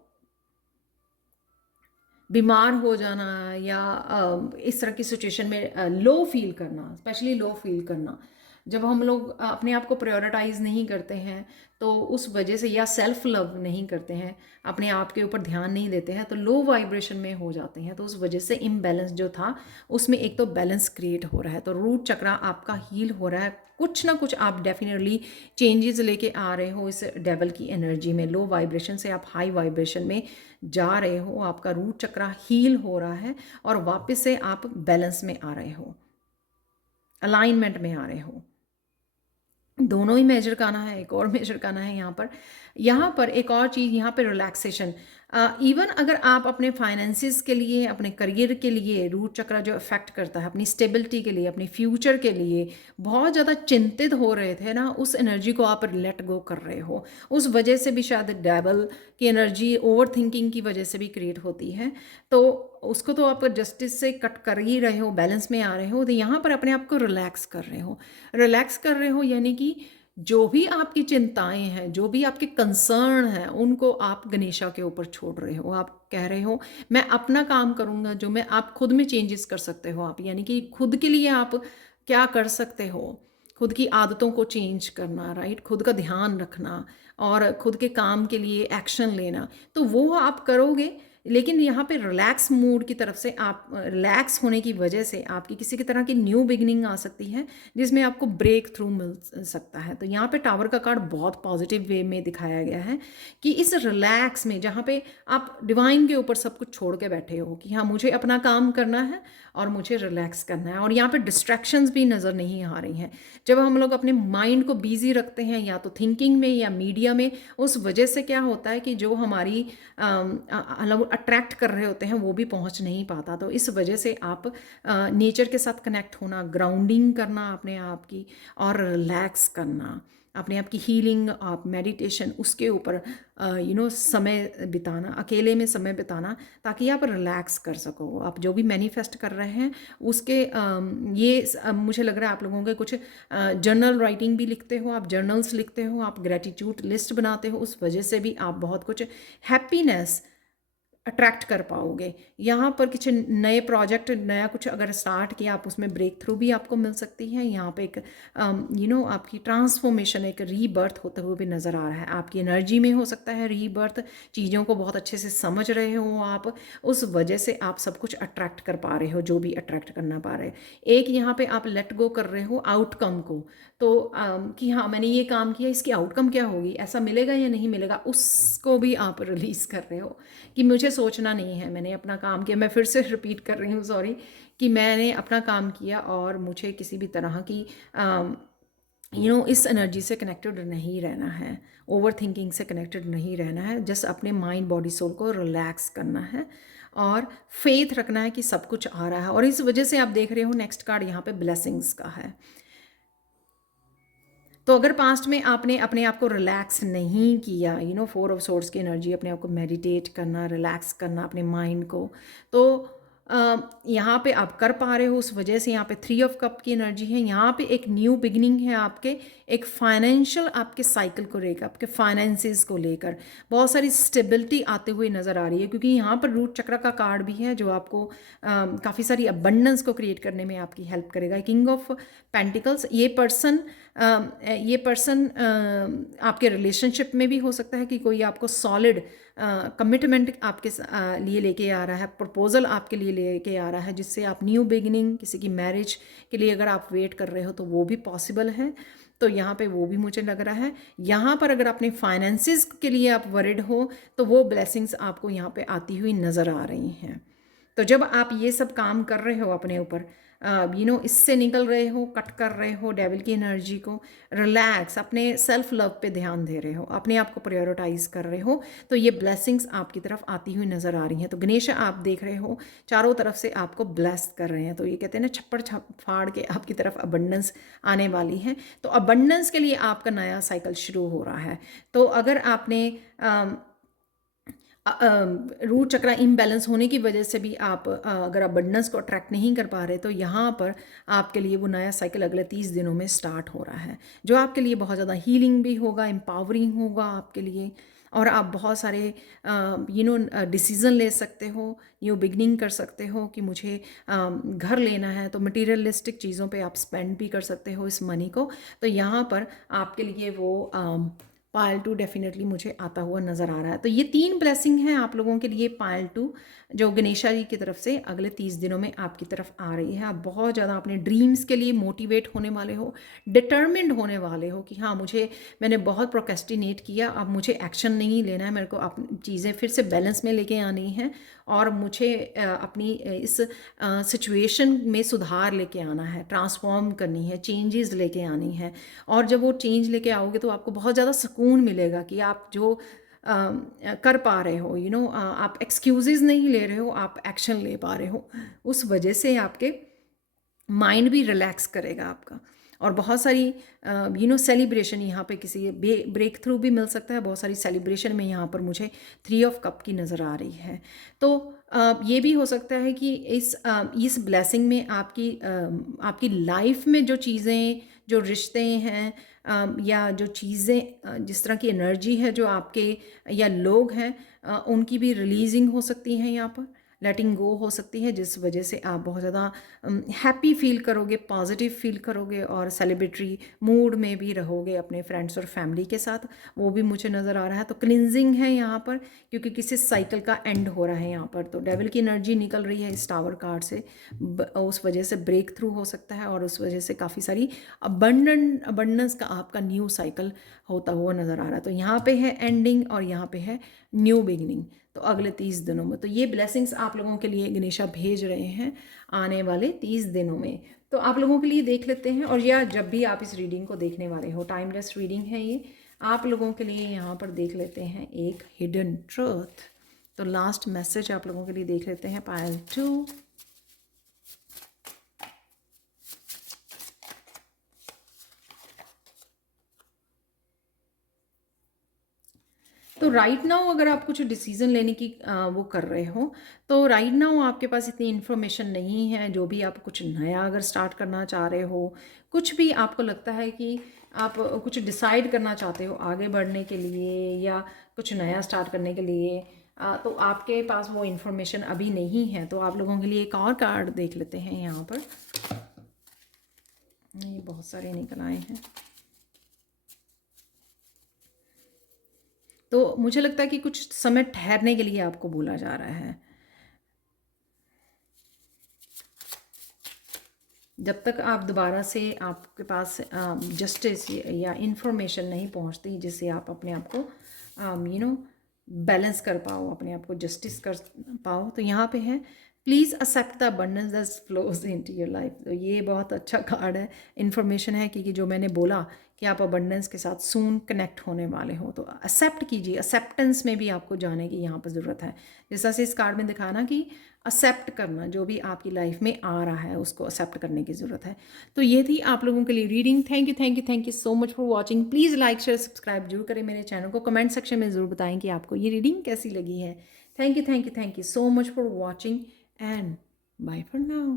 बीमार हो जाना, या इस तरह की सिचुएशन में लो फील करना, स्पेशली लो फील करना। जब हम लोग अपने आप को प्रायोरिटाइज नहीं करते हैं तो उस वजह से, या सेल्फ लव नहीं करते हैं, अपने आप के ऊपर ध्यान नहीं देते हैं, तो लो वाइब्रेशन में हो जाते हैं। तो उस वजह से इम्बैलेंस जो था उसमें एक तो बैलेंस क्रिएट हो रहा है। तो रूट चक्रा आपका हील हो रहा है। कुछ ना कुछ आप डेफिनेटली चेंजेस लेके आ रहे हो इस डेवल की एनर्जी में। लो वाइब्रेशन से आप हाई वाइब्रेशन में जा रहे हो, आपका रूट चक्रा हील हो रहा है और वापस से आप बैलेंस में आ रहे हो, अलाइनमेंट में आ रहे हो। दोनों ही मेजर करना है। एक और मेजर करना है यहाँ पर एक और चीज़, यहाँ पर रिलैक्सेशन। इवन अगर आप अपने फाइनेंसिस के लिए, अपने करियर के लिए रूट चक्र जो अफेक्ट करता है, अपनी स्टेबिलिटी के लिए, अपनी फ्यूचर के लिए बहुत ज़्यादा चिंतित हो रहे थे ना, उस एनर्जी को आप लेट गो कर रहे हो। उस वजह से भी शायद डेवल की एनर्जी ओवर थिंकिंग की वजह से भी क्रिएट होती है। तो उसको तो आप जस्टिस से कट कर ही रहे हो, बैलेंस में आ रहे हो। तो यहाँ पर अपने आप को रिलैक्स कर रहे हो। रिलैक्स कर रहे हो यानी कि जो भी आपकी चिंताएं हैं, जो भी आपके कंसर्न हैं, उनको आप गणेशा के ऊपर छोड़ रहे हो। आप कह रहे हो मैं अपना काम करूँगा, जो मैं आप खुद में चेंजेस कर सकते हो आप, यानी कि खुद के लिए आप क्या कर सकते हो, खुद की आदतों को चेंज करना, राइट, खुद का ध्यान रखना और खुद के काम के लिए एक्शन लेना, तो वो आप करोगे। लेकिन यहाँ पे रिलैक्स मूड की तरफ से, आप रिलैक्स होने की वजह से आपकी किसी की तरह की न्यू बिगनिंग आ सकती है जिसमें आपको ब्रेक थ्रू मिल सकता है। तो यहाँ पे टावर का कार्ड बहुत पॉजिटिव वे में दिखाया गया है कि इस रिलैक्स में, जहाँ पे आप डिवाइन के ऊपर सब कुछ छोड़ के बैठे हो कि हाँ मुझे अपना काम करना है और मुझे रिलैक्स करना है, और यहाँ पे डिस्ट्रैक्शंस भी नज़र नहीं आ रही हैं। जब हम लोग अपने माइंड को बिजी रखते हैं या तो थिंकिंग में या मीडिया में, उस वजह से क्या होता है कि जो हमारी अट्रैक्ट कर रहे होते हैं वो भी पहुंच नहीं पाता। तो इस वजह से आप नेचर के साथ कनेक्ट होना, ग्राउंडिंग करना अपने आप की, और रिलैक्स करना, अपने आप की हीलिंग, आप मेडिटेशन, उसके ऊपर समय बिताना, अकेले में समय बिताना, ताकि आप रिलैक्स कर सको। आप जो भी मैनिफेस्ट कर रहे हैं उसके मुझे लग रहा है आप लोगों के कुछ जर्नल राइटिंग भी लिखते हो, आप जर्नल्स लिखते हो, आप ग्रेटिट्यूड लिस्ट बनाते हो, उस वजह से भी आप बहुत कुछ हैप्पीनेस अट्रैक्ट कर पाओगे। यहाँ पर कुछ नए प्रोजेक्ट, नया कुछ अगर स्टार्ट किया आप, उसमें ब्रेक थ्रू भी आपको मिल सकती है। यहाँ पे एक आपकी ट्रांसफॉर्मेशन, एक रीबर्थ होते हुए भी नज़र आ रहा है। आपकी एनर्जी में हो सकता है रीबर्थ, चीज़ों को बहुत अच्छे से समझ रहे हो आप, उस वजह से आप सब कुछ अट्रैक्ट कर पा रहे हो जो भी अट्रैक्ट करना पा रहे। एक यहाँ पे आप लेट गो कर रहे हो आउटकम को, तो कि हाँ मैंने ये काम किया, इसकी आउटकम क्या होगी, ऐसा मिलेगा या नहीं मिलेगा, उसको भी आप रिलीज़ कर रहे हो कि मुझे सोचना नहीं है, मैंने अपना काम किया। मैं फिर से रिपीट कर रही हूँ, सॉरी, कि मैंने अपना काम किया और मुझे किसी भी तरह की इस एनर्जी से कनेक्टेड नहीं रहना है, ओवर थिंकिंग से कनेक्टेड नहीं रहना है, जस्ट अपने माइंड बॉडी सोल को रिलैक्स करना है और फेथ रखना है कि सब कुछ आ रहा है। और इस वजह से आप देख रहे हो नेक्स्ट कार्ड यहाँ पे ब्लेसिंग्स का है। तो अगर पास्ट में आपने अपने आप को रिलैक्स नहीं किया, 4 ऑफ सोर्ड्स की एनर्जी, अपने आप को मेडिटेट करना, रिलैक्स करना अपने माइंड को, तो यहाँ पे आप कर पा रहे हो। उस वजह से यहाँ पे 3 ऑफ कप की एनर्जी है। यहाँ पे एक न्यू बिगिनिंग है आपके, एक फाइनेंशियल आपके साइकिल को लेकर, आपके फाइनेंसेस को लेकर बहुत सारी स्टेबिलिटी आते हुए नज़र आ रही है, क्योंकि यहाँ पर रूट चक्र का कार्ड भी है जो आपको काफ़ी सारी अबंडेंस को क्रिएट करने में आपकी हेल्प करेगा। किंग ऑफ पेंटिकल्स, ये पर्सन आपके रिलेशनशिप में भी हो सकता है कि कोई आपको सॉलिड कमिटमेंट आपके लिए लेके आ रहा है, प्रपोजल आपके लिए लेके आ रहा है, जिससे आप न्यू बिगिनिंग, किसी की मैरिज के लिए अगर आप वेट कर रहे हो तो वो भी पॉसिबल है। तो यहाँ पे वो भी मुझे लग रहा है। यहाँ पर अगर अपने फाइनेंसिस के लिए आप वरिड हो तो वो ब्लेसिंग्स आपको यहाँ पे आती हुई नज़र आ रही हैं। तो जब आप ये सब काम कर रहे हो अपने ऊपर, इससे निकल रहे हो, कट कर रहे हो डेविल की एनर्जी को, रिलैक्स, अपने सेल्फ लव पे ध्यान दे रहे हो, अपने आप को प्रायोरिटाइज कर रहे हो, तो ये ब्लेसिंग्स आपकी तरफ आती हुई नज़र आ रही हैं। तो गणेश आप देख रहे हो चारों तरफ से आपको ब्लेस कर रहे हैं। तो ये कहते हैं ना, छप्पड़ फाड़ के आपकी तरफ अबंडेंस आने वाली है। तो अबंडेंस के लिए आपका नया साइकिल शुरू हो रहा है। तो अगर आपने रूट चक्र इम्बैलेंस होने की वजह से भी आप अगर अबंडेंस को अट्रैक्ट नहीं कर पा रहे, तो यहाँ पर आपके लिए वो नया साइकिल अगले 30 दिनों में स्टार्ट हो रहा है, जो आपके लिए बहुत ज़्यादा हीलिंग भी होगा, एम्पावरिंग होगा आपके लिए। और आप बहुत सारे डिसीज़न ले सकते हो, न्यू बिगनिंग कर सकते हो कि मुझे घर लेना है, तो मटीरियलिस्टिक चीज़ों पे आप स्पेंड भी कर सकते हो इस मनी को। तो यहाँ पर आपके लिए वो पायल 2 डेफिनेटली मुझे आता हुआ नज़र आ रहा है। तो ये 3 ब्लेसिंग हैं आप लोगों के लिए पायल 2, जो गणेशा जी की तरफ से अगले 30 दिनों में आपकी तरफ आ रही है। आप बहुत ज़्यादा अपने ड्रीम्स के लिए मोटिवेट होने वाले हो, डिटर्मिन्ड होने वाले हो कि हाँ, मैंने बहुत प्रोक्रेस्टिनेट किया, अब मुझे एक्शन नहीं लेना है, मेरे को अपनी चीज़ें फिर से बैलेंस में लेके आनी है और मुझे अपनी इस सिचुएशन में सुधार लेके आना है, ट्रांसफॉर्म करनी है, चेंजेस लेके आनी है। और जब वो चेंज लेके आओगे तो आपको बहुत ज़्यादा सुकून मिलेगा कि आप जो कर पा रहे हो, आप एक्सक्यूजेज नहीं ले रहे हो, आप एक्शन ले पा रहे हो। उस वजह से आपके माइंड भी रिलैक्स करेगा आपका। और बहुत सारी सेलिब्रेशन यहाँ पे किसी ब्रेक थ्रू भी मिल सकता है। बहुत सारी सेलिब्रेशन में यहाँ पर मुझे 3 ऑफ कप की नज़र आ रही है। तो ये भी हो सकता है कि इस ब्लेसिंग में आपकी लाइफ में जो चीज़ें, जो रिश्ते हैं या जो चीज़ें, जिस तरह की एनर्जी है जो आपके या लोग हैं, उनकी भी रिलीजिंग हो सकती है, यहाँ पर लेटिंग गो हो सकती है, जिस वजह से आप बहुत ज़्यादा हैप्पी फील करोगे, पॉजिटिव फील करोगे और सेलिब्रेटरी मूड में भी रहोगे अपने फ्रेंड्स और फैमिली के साथ। वो भी मुझे नज़र आ रहा है। तो क्लिनजिंग है यहाँ पर, क्योंकि किसी साइकिल का एंड हो रहा है यहाँ पर। तो डेविल की एनर्जी निकल रही है इस टावर कार्ड से, उस वजह से ब्रेक थ्रू हो सकता है और उस वजह से काफ़ी सारी अबंडेंस का आपका न्यू साइकिल होता हुआ नज़र आ रहा है। तो यहाँ पे है एंडिंग और यहाँ पे है न्यू बिगिनिंग। तो अगले 30 दिनों में तो ये ब्लेसिंग्स आप लोगों के लिए गणेशा भेज रहे हैं आने वाले 30 दिनों में। तो आप लोगों के लिए देख लेते हैं। और या जब भी आप इस रीडिंग को देखने वाले हो, टाइमलेस रीडिंग है ये, आप लोगों के लिए यहाँ पर देख लेते हैं एक हिडन ट्रूथ। तो लास्ट मैसेज आप लोगों के लिए देख लेते हैं पायल 2। तो राइट नाउ अगर आप कुछ डिसीज़न लेने की वो कर रहे हो, तो राइट नाउ आपके पास इतनी इन्फॉर्मेशन नहीं है। जो भी आप कुछ नया अगर स्टार्ट करना चाह रहे हो, कुछ भी आपको लगता है कि आप कुछ डिसाइड करना चाहते हो आगे बढ़ने के लिए या कुछ नया स्टार्ट करने के लिए, तो आपके पास वो इन्फॉर्मेशन अभी नहीं है। तो आप लोगों के लिए एक और कार्ड देख लेते हैं यहाँ पर। ये बहुत सारे निकल आए हैं। तो मुझे लगता है कि कुछ समय ठहरने के लिए आपको बोला जा रहा है। जब तक आप दोबारा से आपके पास जस्टिस या इन्फॉर्मेशन नहीं पहुंचती जिससे आप अपने आप को बैलेंस कर पाओ, अपने आप को जस्टिस कर पाओ। तो यहाँ पे है please accept the abundance that flows into your life. तो ये बहुत अच्छा कार्ड है, इन्फॉर्मेशन है कि जो मैंने बोला कि आप अबंडेंस के साथ सून कनेक्ट होने वाले हो, तो एक्सेप्ट कीजिए। एक्सेप्टेंस में भी आपको जाने की यहाँ पर ज़रूरत है। जिस तरह से इस कार्ड में दिखा ना कि एक्सेप्ट करना, जो भी आपकी लाइफ में आ रहा है उसको एक्सेप्ट करने की ज़रूरत है। तो ये थी आप लोगों के लिए reading. Thank you thank you thank you so much for watching. Please like share subscribe जरूर करें मेरे चैनल को। कमेंट सेक्शन में ज़रूर बताएं कि आपको ये रीडिंग कैसी लगी है। Thank you so much for watching and bye for now.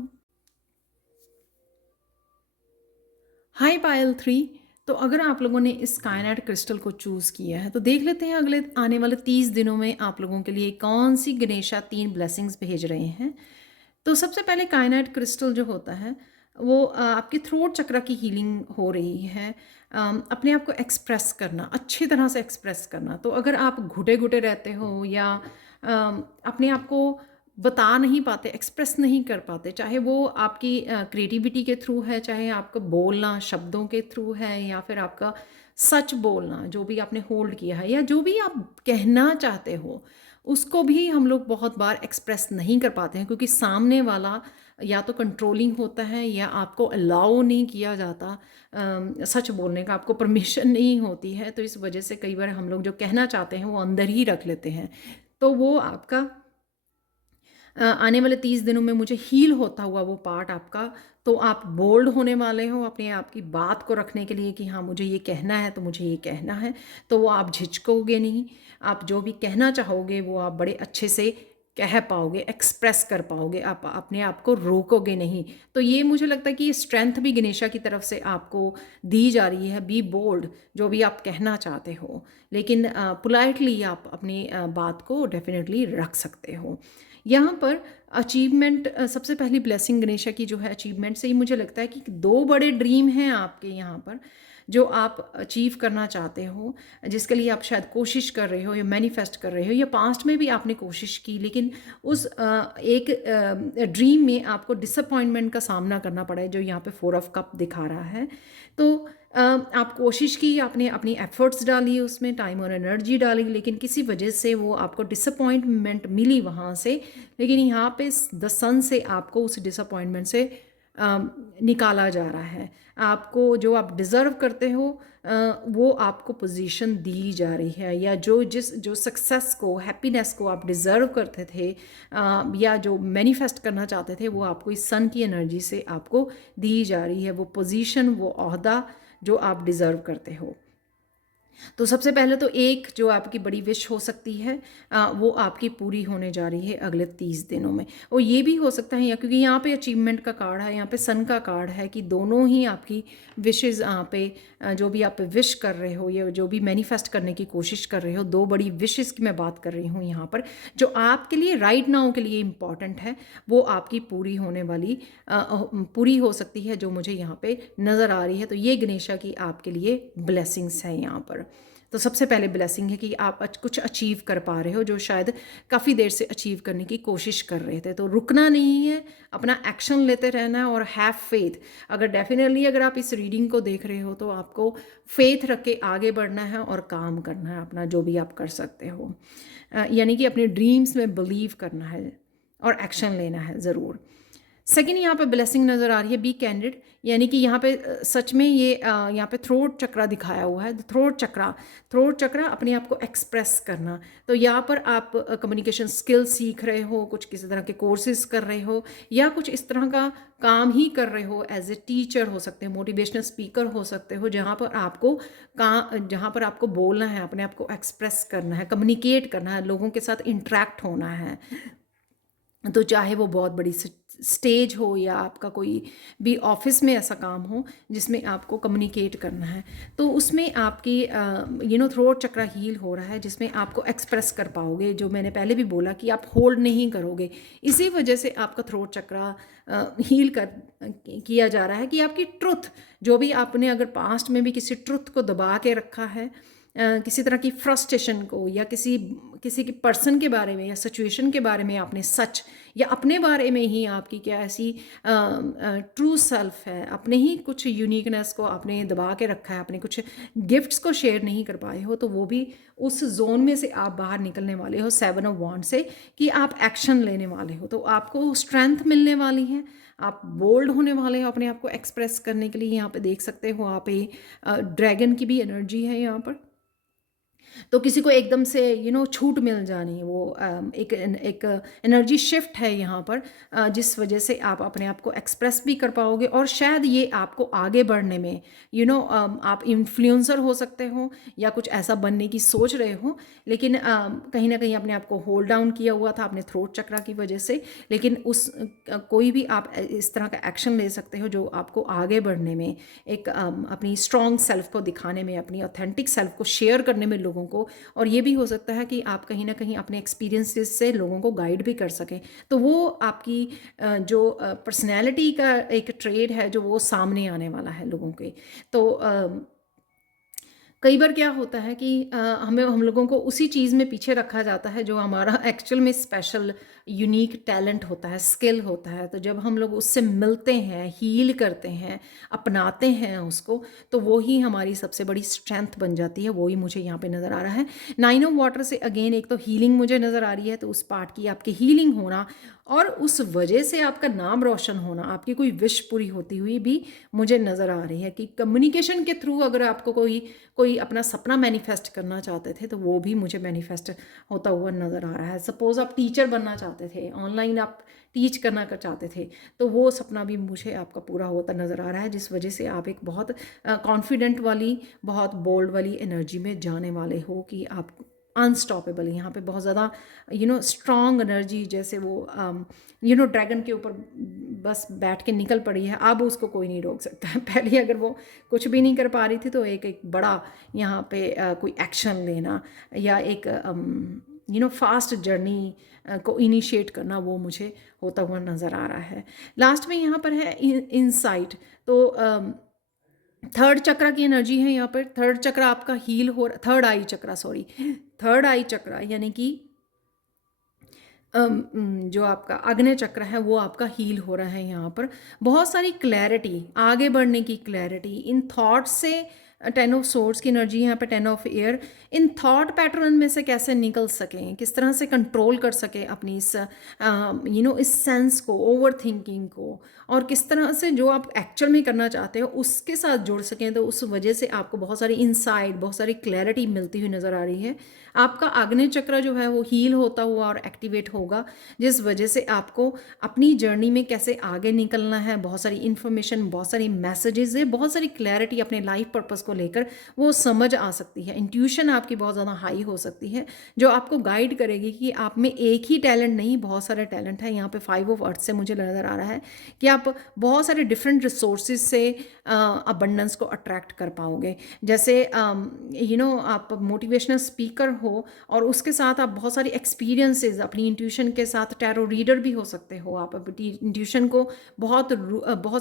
Hi Payal 3। तो अगर आप लोगों ने इस कायनाट क्रिस्टल को चूज़ किया है तो देख लेते हैं अगले आने वाले 30 दिनों में आप लोगों के लिए कौन सी गणेशा 3 ब्लेसिंग्स भेज रहे हैं। तो सबसे पहले कायनाट क्रिस्टल जो होता है वो आपके थ्रोट चक्र की हीलिंग हो रही है। अपने आप को एक्सप्रेस करना, अच्छी तरह से एक्सप्रेस करना। तो अगर आप घुटे घुटे रहते हो या अपने आप को बता नहीं पाते, एक्सप्रेस नहीं कर पाते, चाहे वो आपकी क्रिएटिविटी के थ्रू है, चाहे आपका बोलना शब्दों के थ्रू है, या फिर आपका सच बोलना जो भी आपने होल्ड किया है, या जो भी आप कहना चाहते हो उसको भी हम लोग बहुत बार एक्सप्रेस नहीं कर पाते हैं, क्योंकि सामने वाला या तो कंट्रोलिंग होता है या आपको अलाउ नहीं किया जाता सच बोलने का, आपको परमिशन नहीं होती है। तो इस वजह से कई बार हम लोग जो कहना चाहते हैं वो अंदर ही रख लेते हैं। तो वो आपका आने वाले 30 दिनों में मुझे हील होता हुआ वो पार्ट आपका। तो आप बोल्ड होने वाले हो अपने आप की बात को रखने के लिए कि हाँ मुझे ये कहना है तो मुझे ये कहना है। तो वो आप झिझकोगे नहीं, आप जो भी कहना चाहोगे वो आप बड़े अच्छे से कह पाओगे, एक्सप्रेस कर पाओगे, आप अपने आप को रोकोगे नहीं। तो ये मुझे लगता है कि ये स्ट्रेंथ भी गणेशा की तरफ से आपको दी जा रही है। बी बोल्ड, जो भी आप कहना चाहते हो, लेकिन पोलाइटली आप अपनी बात को डेफिनेटली रख सकते हो। यहाँ पर अचीवमेंट, सबसे पहली ब्लेसिंग गणेशा की जो है अचीवमेंट से ही मुझे लगता है कि 2 बड़े ड्रीम हैं आपके यहाँ पर जो आप अचीव करना चाहते हो, जिसके लिए आप शायद कोशिश कर रहे हो या मैनिफेस्ट कर रहे हो, या पास्ट में भी आपने कोशिश की, लेकिन उस एक ड्रीम में आपको डिसअपॉइंटमेंट का सामना करना पड़ा है, जो यहाँ पे 4 ऑफ कप दिखा रहा है। तो आप कोशिश की, आपने अपनी एफर्ट्स डाली, उसमें टाइम और एनर्जी डाली, लेकिन किसी वजह से वो आपको डिसअपॉइंटमेंट मिली वहाँ से। लेकिन यहाँ पे द सन से आपको उस डिसअपॉइंटमेंट से निकाला जा रहा है। आपको जो आप डिज़र्व करते हो वो आपको पोजीशन दी जा रही है, या जो सक्सेस को, हैप्पीनेस को आप डिज़र्व करते थे या जो मैनिफेस्ट करना चाहते थे, वो आपको इस सन की एनर्जी से आपको दी जा रही है। वो पोजीशन, वो ओहदा जो आप डिज़र्व करते हो। तो सबसे पहले तो एक जो आपकी बड़ी विश हो सकती है वो आपकी पूरी होने जा रही है अगले 30 दिनों में। और ये भी हो सकता है क्योंकि यहाँ पे अचीवमेंट का कार्ड है, यहाँ पे सन का कार्ड है, कि दोनों ही आपकी विशेज़ यहाँ पे जो भी आप विश कर रहे हो या जो भी मैनिफेस्ट करने की कोशिश कर रहे हो, 2 बड़ी विशेज़ की मैं बात कर रही हूँ यहाँ पर, जो आपके लिए राइट नाउ के लिए इम्पॉर्टेंट है, वो आपकी पूरी होने वाली पूरी हो सकती है, जो मुझे यहाँ पे नज़र आ रही है। तो ये गणेशा की आपके लिए ब्लेसिंग्स हैं यहाँ पर। तो सबसे पहले ब्लेसिंग है कि आप कुछ अचीव कर पा रहे हो जो शायद काफ़ी देर से अचीव करने की कोशिश कर रहे थे। तो रुकना नहीं है, अपना एक्शन लेते रहना है और हैव फेथ। अगर आप इस रीडिंग को देख रहे हो तो आपको फेथ रख के आगे बढ़ना है और काम करना है अपना, जो भी आप कर सकते हो, यानी कि अपने ड्रीम्स में बिलीव करना है और एक्शन लेना है ज़रूर। सेकेंड यहाँ पे ब्लेसिंग नज़र आ रही है, बी कैंडिड, यानी कि यहाँ पे सच में ये यहाँ पे थ्रोट चक्रा दिखाया हुआ है। थ्रोट चक्रा अपने आप को एक्सप्रेस करना। तो यहाँ पर आप कम्युनिकेशन स्किल सीख रहे हो, कुछ किसी तरह के कोर्सेज कर रहे हो, या कुछ इस तरह का काम ही कर रहे हो। एज ए टीचर हो सकते हो, मोटिवेशनल स्पीकर हो सकते हो, जहाँ पर आपको बोलना है, अपने आप को एक्सप्रेस करना है, कम्युनिकेट करना है, लोगों के साथ इंटरेक्ट होना है। तो चाहे वो बहुत बड़ी स्टेज हो या आपका कोई भी ऑफिस में ऐसा काम हो जिसमें आपको कम्युनिकेट करना है, तो उसमें आपकी थ्रोट चक्रा हील हो रहा है, जिसमें आपको एक्सप्रेस कर पाओगे। जो मैंने पहले भी बोला कि आप होल्ड नहीं करोगे, इसी वजह से आपका थ्रोट चक्रा हील किया जा रहा है कि आपकी ट्रुथ, जो भी आपने अगर पास्ट में भी किसी ट्रुथ को दबा के रखा है किसी तरह की फ्रस्ट्रेशन को या किसी किसी के पर्सन के बारे में या सिचुएशन के बारे में आपने सच या अपने बारे में ही आपकी क्या ऐसी ट्रू सेल्फ है, अपने ही कुछ यूनिकनेस को आपने दबा के रखा है, अपने कुछ गिफ्ट्स को शेयर नहीं कर पाए हो, तो वो भी उस जोन में से आप बाहर निकलने वाले हो 7 ऑफ वॉन्ड से, कि आप एक्शन लेने वाले हो। तो आपको स्ट्रेंथ मिलने वाली है, आप बोल्ड होने वाले हो अपने आप को एक्सप्रेस करने के लिए। यहाँ पे देख सकते हो आप ये ड्रैगन की भी एनर्जी है यहाँ पर। तो किसी को एकदम से छूट मिल जानी, वो एक एनर्जी शिफ्ट है यहाँ पर, जिस वजह से आप अपने आप को एक्सप्रेस भी कर पाओगे, और शायद ये आपको आगे बढ़ने में आप इन्फ्लुएंसर हो सकते हो या कुछ ऐसा बनने की सोच रहे हो, लेकिन कहीं ना कहीं अपने आप को होल्ड डाउन किया हुआ था अपने थ्रोट चक्रा की वजह से। लेकिन कोई भी आप इस तरह का एक्शन ले सकते हो जो आपको आगे बढ़ने में, एक अपनी स्ट्रॉन्ग सेल्फ को दिखाने में, अपनी ऑथेंटिक सेल्फ को शेयर करने में लोगों को। और ये भी हो सकता है कि आप कहीं ना कहीं अपने एक्सपीरियंसेस से लोगों को गाइड भी कर सकें, तो वो आपकी जो पर्सनैलिटी का एक ट्रेड है जो वो सामने आने वाला है लोगों के। तो कई बार क्या होता है कि हम लोगों को उसी चीज़ में पीछे रखा जाता है जो हमारा एक्चुअल में स्पेशल यूनिक टैलेंट होता है, स्किल होता है। तो जब हम लोग उससे मिलते हैं, हील करते हैं, अपनाते हैं उसको, तो वो ही हमारी सबसे बड़ी स्ट्रेंथ बन जाती है। वो ही मुझे यहाँ पे नज़र आ रहा है। 9 ऑफ वाटर से अगेन एक तो हीलिंग मुझे नज़र आ रही है, तो उस पार्ट की आपकी हीलिंग होना और उस वजह से आपका नाम रोशन होना, आपकी कोई विश पूरी होती हुई भी मुझे नज़र आ रही है। कि कम्युनिकेशन के थ्रू अगर आपको कोई कोई अपना सपना मैनिफेस्ट करना चाहते थे, तो वो भी मुझे मैनिफेस्ट होता हुआ नज़र आ रहा है। सपोज़ आप टीचर बनना चाहते थे, ऑनलाइन आप टीच करना चाहते थे, तो वो सपना भी मुझे आपका पूरा होता नज़र आ रहा है, जिस वजह से आप एक बहुत कॉन्फिडेंट वाली, बहुत बोल्ड वाली एनर्जी में जाने वाले हो कि आप अनस्टॉपेबल। यहाँ पे बहुत ज़्यादा स्ट्रॉन्ग एनर्जी, जैसे वो ड्रैगन के ऊपर बस बैठ के निकल पड़ी है, अब उसको कोई नहीं रोक सकता है। पहले अगर वो कुछ भी नहीं कर पा रही थी, तो एक बड़ा यहाँ पे कोई एक्शन लेना या एक फास्ट जर्नी को इनिशिएट करना, वो मुझे होता हुआ नज़र आ रहा है। लास्ट में यहाँ पर है इनसाइट। तो थर्ड चक्रा की एनर्जी है यहाँ पर। थर्ड चक्रा आपका हील हो, थर्ड आई चक्रा, सॉरी, थर्ड आई चक्रा यानी कि जो आपका आग्नेय चक्र है वो आपका हील हो रहा है। यहाँ पर बहुत सारी क्लैरिटी, आगे बढ़ने की क्लैरिटी इन थॉट से। 10 ऑफ सोर्ड्स की एनर्जी यहाँ पे, 10 of air, in thought pattern में से कैसे निकल सकें, किस तरह से कंट्रोल कर सकें अपनी इस इस सेंस को, ओवर थिंकिंग को, और किस तरह से जो आप एक्चुअल में करना चाहते हो उसके साथ जुड़ सकें। तो उस वजह से आपको बहुत सारी इंसाइट, बहुत सारी क्लैरिटी मिलती हुई नज़र आ रही है। आपका आग्नेय चक्र जो है वो हील होता हुआ और एक्टिवेट होगा, जिस वजह से आपको अपनी जर्नी में कैसे आगे निकलना है, बहुत सारी इन्फॉर्मेशन, बहुत सारी मैसेजेस है, बहुत सारी क्लैरिटी अपने लाइफ पर्पस को लेकर वो समझ आ सकती है। इंट्यूशन आपकी बहुत ज़्यादा हाई हो सकती है, जो आपको गाइड करेगी कि आप में एक ही टैलेंट नहीं, बहुत सारे टैलेंट है। यहाँ पे 5 ऑफ अर्थ से मुझे नज़र आ रहा है कि आप बहुत सारे डिफरेंट रिसोर्सेज से अबंडेंस को अट्रैक्ट कर पाओगे। जैसे आप मोटिवेशनल स्पीकर हो और उसके साथ आप बहुत सारी एक्सपीरियंसेस अपनी इंट्यूशन के साथ, टैरो रीडर भी हो सकते हो आप। अपनी इंट्यूशन को बहुत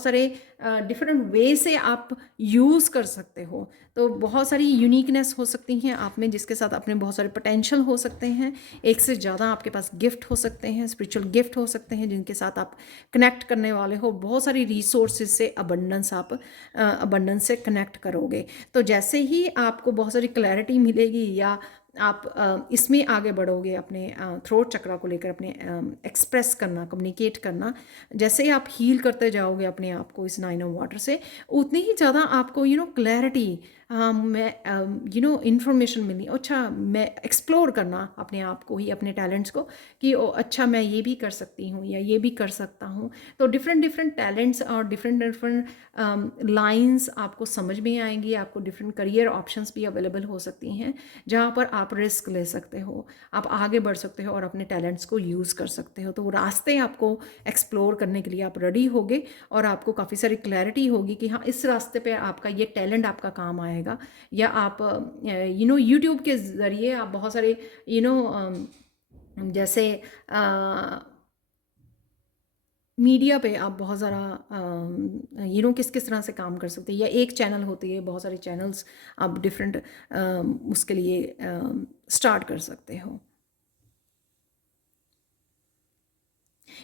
सारे डिफरेंट वे से आप यूज़ कर सकते हो। तो बहुत सारी यूनिकनेस हो सकती हैं आप में, जिसके साथ अपने बहुत सारे पोटेंशियल हो सकते हैं। एक से ज़्यादा आपके पास गिफ्ट हो सकते हैं, स्पिरिचुअल गिफ्ट हो सकते हैं, जिनके साथ आप कनेक्ट करने वाले हो। बहुत सारी रिसोर्सेज से अबंडेंस से कनेक्ट करोगे। तो जैसे ही आपको बहुत सारी क्लैरिटी मिलेगी या आप इसमें आगे बढ़ोगे अपने थ्रोट चक्रा को लेकर, अपने एक्सप्रेस करना, कम्युनिकेट करना, जैसे ही आप हील करते जाओगे अपने आप को इस 9 ऑफ वाटर से, उतनी ही ज़्यादा आपको क्लैरिटी, मैं इन्फॉर्मेशन मिलनी, अच्छा मैं एक्सप्लोर करना अपने आप को ही, अपने टैलेंट्स को, कि अच्छा मैं ये भी कर सकती हूँ या ये भी कर सकता हूँ। तो डिफरेंट डिफरेंट टैलेंट्स और डिफरेंट डिफरेंट लाइंस आपको समझ में आएंगी। आपको डिफरेंट करियर ऑप्शंस भी अवेलेबल हो सकती हैं, जहाँ पर आप रिस्क ले सकते हो, आप आगे बढ़ सकते हो और अपने टैलेंट्स को यूज़ कर सकते हो। तो वो रास्ते आपको एक्सप्लोर करने के लिए आप रेडी होगे, और आपको काफ़ी सारी क्लैरिटी होगी कि हाँ, इस रास्ते पे आपका ये टैलेंट आपका काम आएगा। या आप यूट्यूब के ज़रिए आप बहुत सारे जैसे मीडिया पे आप बहुत ज़्यादा किस किस तरह से काम कर सकते हैं, या एक चैनल होती है, बहुत सारे चैनल्स आप डिफरेंट उसके लिए स्टार्ट कर सकते हो।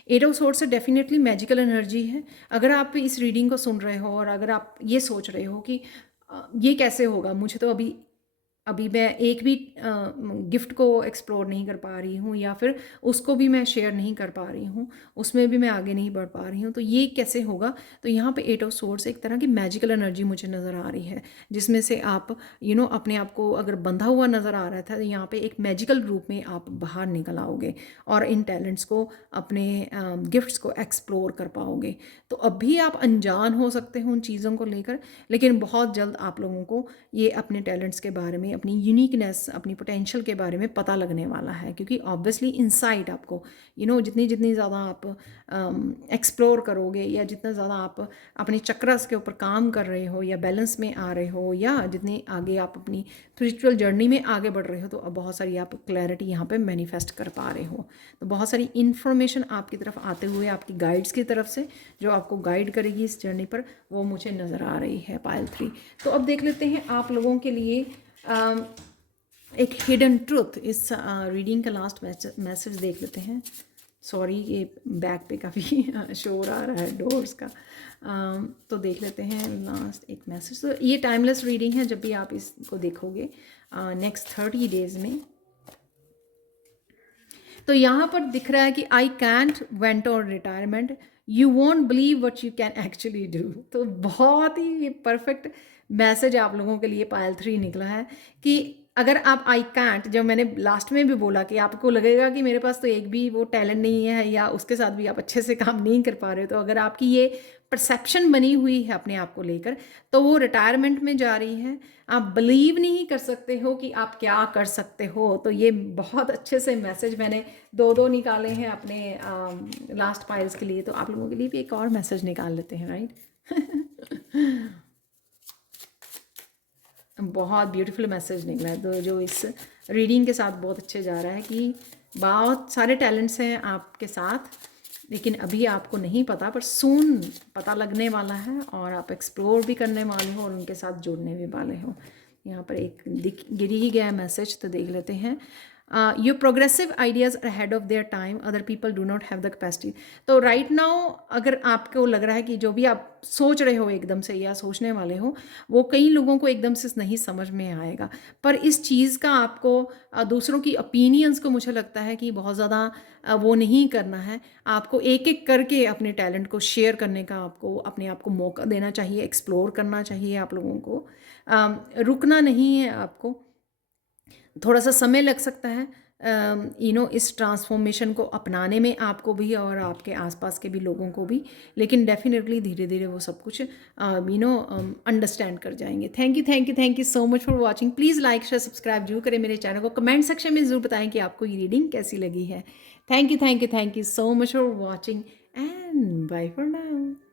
एट ऑफ सोर्स से डेफिनेटली मैजिकल एनर्जी है। अगर आप इस रीडिंग को सुन रहे हो और अगर आप ये सोच रहे हो कि ये कैसे होगा, मुझे तो अभी अभी मैं एक भी गिफ्ट को एक्सप्लोर नहीं कर पा रही हूँ, या फिर उसको भी मैं शेयर नहीं कर पा रही हूँ, उसमें भी मैं आगे नहीं बढ़ पा रही हूँ, तो ये कैसे होगा। तो यहाँ पे एट ऑफ सोर्स एक तरह की मैजिकल एनर्जी मुझे नज़र आ रही है, जिसमें से आप अपने आप को अगर बंधा हुआ नज़र आ रहा था, तो यहाँ पे एक मैजिकल रूप में आप बाहर निकल आओगे और इन टैलेंट्स को, अपने गिफ्ट्स को एक्सप्लोर कर पाओगे। तो अभी आप अनजान हो सकते हो उन चीज़ों को लेकर, लेकिन बहुत जल्द आप लोगों को ये अपने टैलेंट्स के बारे में, अपनी यूनिकनेस, अपनी पोटेंशियल के बारे में पता लगने वाला है, क्योंकि ऑब्वियसली इनसाइट आपको जितनी जितनी ज़्यादा आप एक्सप्लोर करोगे, या जितना ज़्यादा आप अपने चक्रस के ऊपर काम कर रहे हो, या बैलेंस में आ रहे हो, या जितने आगे आप अपनी स्पिरिचुअल जर्नी में आगे बढ़ रहे हो, तो अब बहुत सारी आप क्लैरिटी यहाँ पे मैनिफेस्ट कर पा रहे हो। तो बहुत सारी इन्फॉर्मेशन आपकी तरफ आते हुए, आपकी गाइड्स की तरफ से, जो आपको गाइड करेगी इस जर्नी पर, वो मुझे नज़र आ रही है पायल 3। तो अब देख लेते हैं आप लोगों के लिए एक हिडन ट्रुथ, इस रीडिंग का लास्ट मैसेज देख लेते हैं। सॉरी, ये बैक पे काफ़ी शोर आ रहा है डोर्स का। तो देख लेते हैं लास्ट एक मैसेज। तो ये टाइमलेस रीडिंग है, जब भी आप इसको देखोगे नेक्स्ट 30 डेज़ में। तो यहाँ पर दिख रहा है कि I can't went on retirement, you won't believe what you can actually do. तो बहुत ही परफेक्ट मैसेज आप लोगों के लिए पायल 3 निकला है, कि अगर आप आई कैंट, जब मैंने लास्ट में भी बोला कि आपको लगेगा कि मेरे पास तो एक भी वो टैलेंट नहीं है, या उसके साथ भी आप अच्छे से काम नहीं कर पा रहे हो, तो अगर आपकी ये परसेप्शन बनी हुई है अपने आप को लेकर, तो वो रिटायरमेंट में जा रही है। आप बिलीव नहीं कर सकते हो कि आप क्या कर सकते हो। तो ये बहुत अच्छे से मैसेज मैंने दो दो निकाले हैं अपने लास्ट पाइल्स के लिए, तो आप लोगों के लिए भी एक और मैसेज निकाल लेते हैं, राइट। बहुत ब्यूटीफुल मैसेज निकला है, तो जो इस रीडिंग के साथ बहुत अच्छे जा रहा है, कि बहुत सारे टैलेंट्स हैं आपके साथ, लेकिन अभी आपको नहीं पता, पर सून पता लगने वाला है, और आप एक्सप्लोर भी करने वाले हो और उनके साथ जुड़ने भी वाले हो। यहाँ पर एक गिर ही गया मैसेज, तो देख लेते हैं। Your progressive ideas ahead of their time, other people do not have the capacity. तो राइट नाउ अगर आपको लग रहा है कि जो भी आप सोच रहे हो एकदम से, या सोचने वाले हो, वो कई लोगों को एकदम से नहीं समझ में आएगा, पर इस चीज़ का आपको दूसरों की ओपिनियंस को, मुझे लगता है कि बहुत ज़्यादा वो नहीं करना है। आपको एक एक करके अपने टैलेंट को शेयर करने का, आपको अपने आप को मौका देना चाहिए, एक्सप्लोर करना चाहिए आप लोगों को। रुकना नहीं है आपको। थोड़ा सा समय लग सकता है इस ट्रांसफॉर्मेशन को अपनाने में, आपको भी और आपके आसपास के भी लोगों को भी, लेकिन डेफिनेटली धीरे धीरे वो सब कुछ अंडरस्टैंड कर जाएंगे। Thank you, thank you, thank you so much for watching. Please like share subscribe जरूर करें मेरे चैनल को। कमेंट सेक्शन में ज़रूर बताएं कि आपको ये रीडिंग कैसी लगी है। Thank you, thank you, thank you so much for watching, and bye for now.